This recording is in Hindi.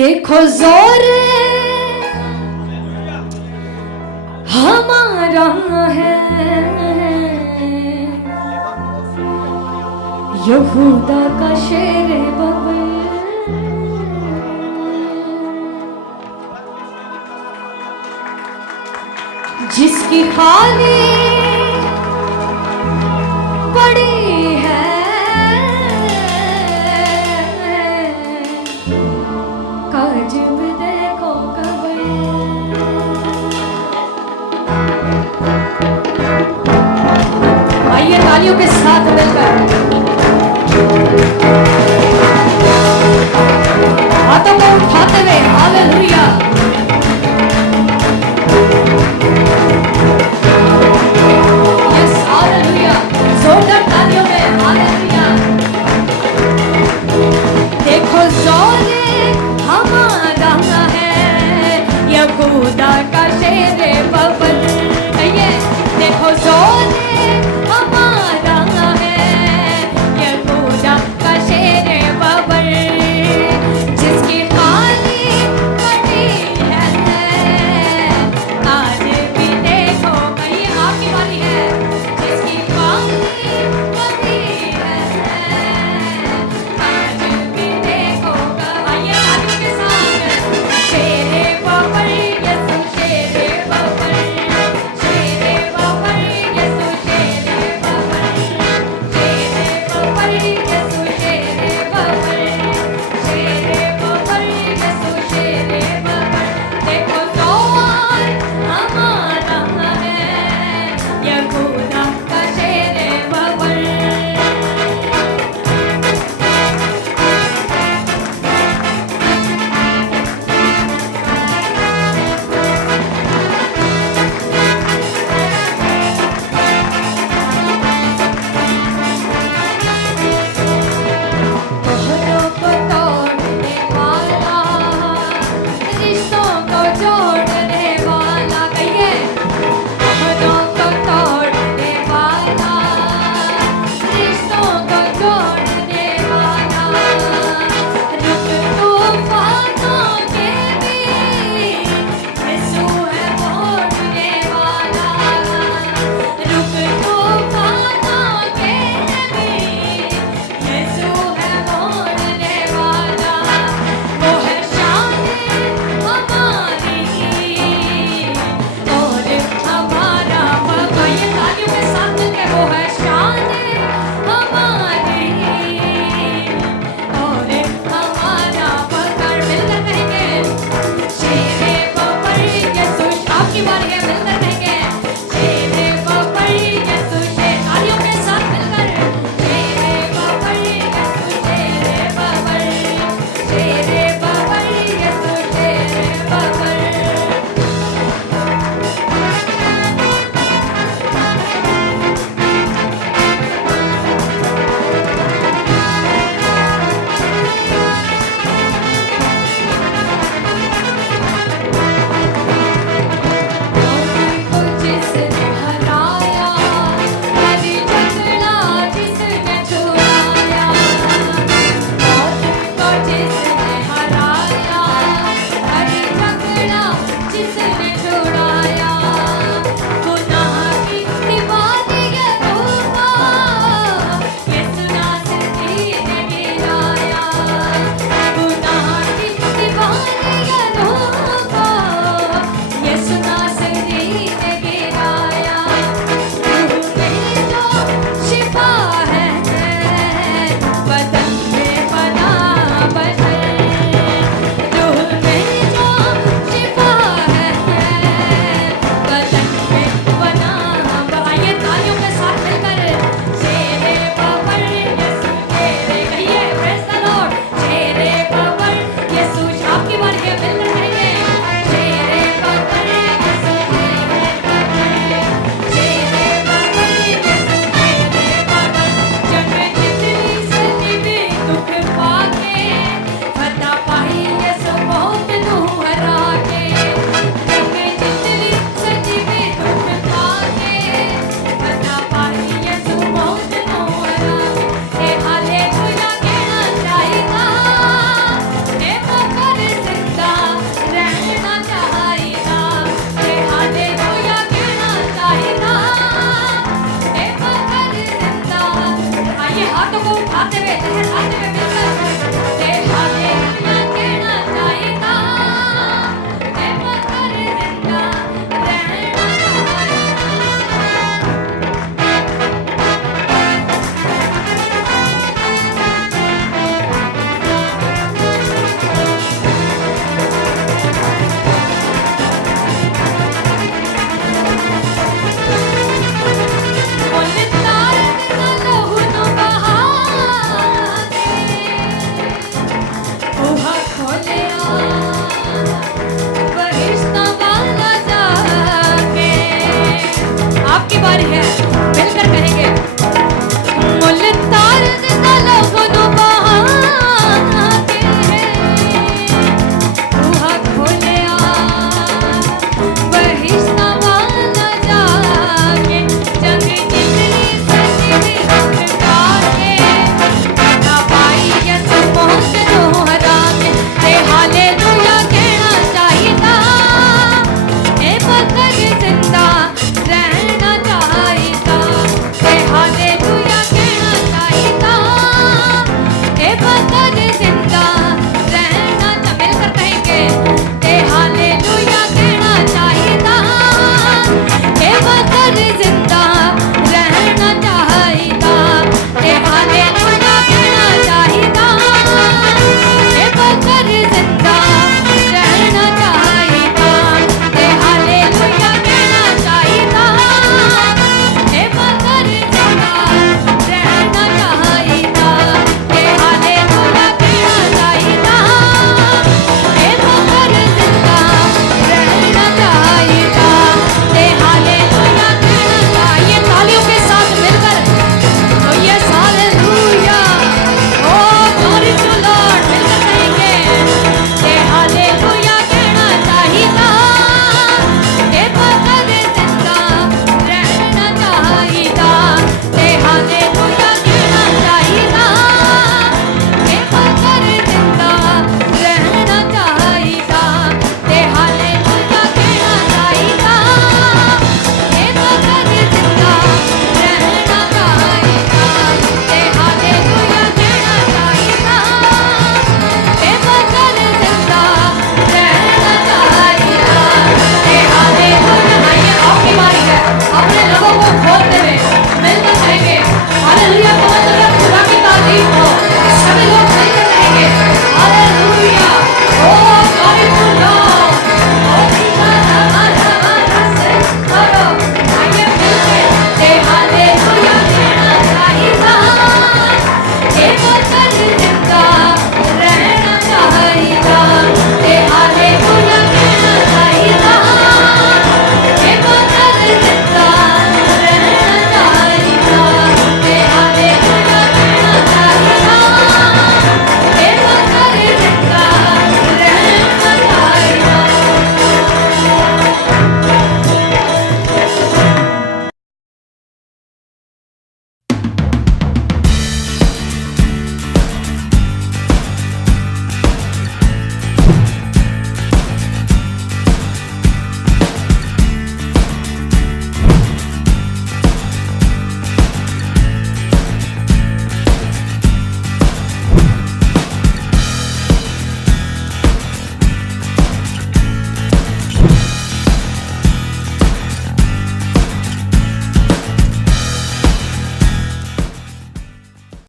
देखो जोर हमारा है, यहूदा का शेर बबल, जिसकी खाली पड़ी है काज में देखो कबर। आइए तालियों के साथ मिलकर हाथों को उठाते हुए हालेलुया। यस हालेलुया, जोरदार तालियों में हालेलुया। देखो जोरे हमारा है, यहूदा का शेर बबल। देखो जोरे हमारा है, यहूदा का शेर बबल, जिसकी खाली कटी है आज भी देखो। ये आपकी वाली है, जिसकी खाली कटी है आज भी देखो। आइए तालियों के साथ शेरे बबल यसु शेरे बबल, शेरे बबल यसु शेरे बबल, शेरे बबल यसु शेरे बबल, शेरे बबल यसु शेरे बबल। देखो जोर हमारा है, यहूदा का शेर बबल। कहरों को तोड़ने वाला, रिश्तों को जोड़ने वाला, कहिए कहरों को तोड़ने वाला, रिश्तों को जोड़ने वाला, रुक तूफानों के भी यीशु है मोड़ने वाला, रुक तूफानों के भी यीशु है मोड़ने वाला। वो है शान हमारी और हमारा बाबा। ये तालियों के साथ मिलके वो है शान